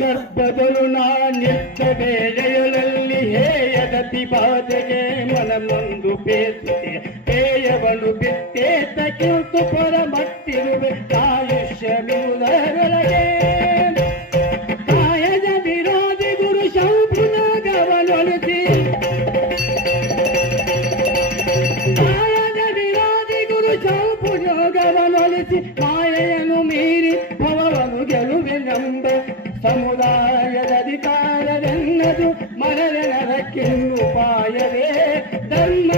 ಗರ್ಭದಲು ನಾ ನಿತ್ತ ಬೇಳೆಯೊಳಲ್ಲಿ ಹೇಯದತಿ ಬಾಧೆಗೆ ಮನಮೊಂದು ಬೇಸುತ್ತೆ ಹೇಯವನು ಬಿತ್ತೇತ ಕಿಂತು ಪರ ಮಟ್ಟಿರುವೆ ಆಯುಷ್ಯವಿರುವುದರೊಳಗೆ ಕಾಯದ ವಿರೋಧಿ ಗುರು ಶಂಭುನಾಗವನೊಲಿಸಿ ಕಾಯದ ವಿರೋಧಿ ಗುರು ಶಂಭುನಾಗವನೊಲಿಸಿ ಮಾಯೆಯನ್ನು ಮೀರಿ ಭವವನ್ನು ಗೆಲುವೆನೆಂಬ ಸಮುದಾಯದ ಸಮುದಾಯದಧಿಕಾರವೆನ್ನದು ಮರದೆನ ರಕ್ಕಿನ್ನು ಪಾಯವೇ ಧರ್ಮ